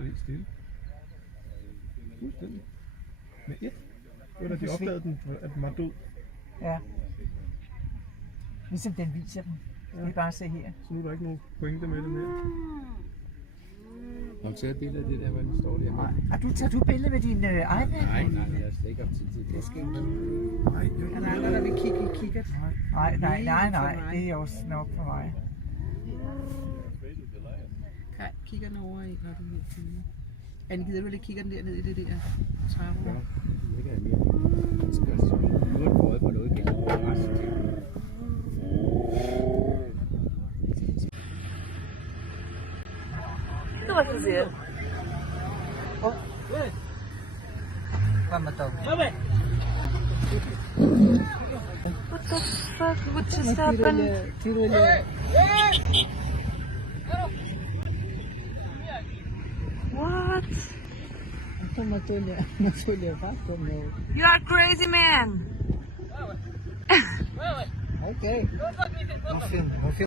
bliver det helt stille. Fuldstændig. Med et. Det var da de opdagede den, at den var død. Ja. Ligesom den viser dem. Ja. Det er bare at se her. Så nu er der ikke nogen pointe med den her. Har du taget et billede af det der, hvor den står der? Nej. Tager du billede med din iPad? Nej, jeg har slet ikke haft tid til det. Det skal ikke. Nej, Er der andre, der vil kigge i kikkert? Nej. Det er også nok for mig. Kaj, kigger den over i, når du vil filme. Anne, gider du lige kigge den der ned i det der trappe? Ja, det kan jeg mere. Jeg skal altså nu er du øje på noget igen. Ito ba siya? Oh. Pamatog. What the fuck? What just happened? What? You are crazy, man. Okay.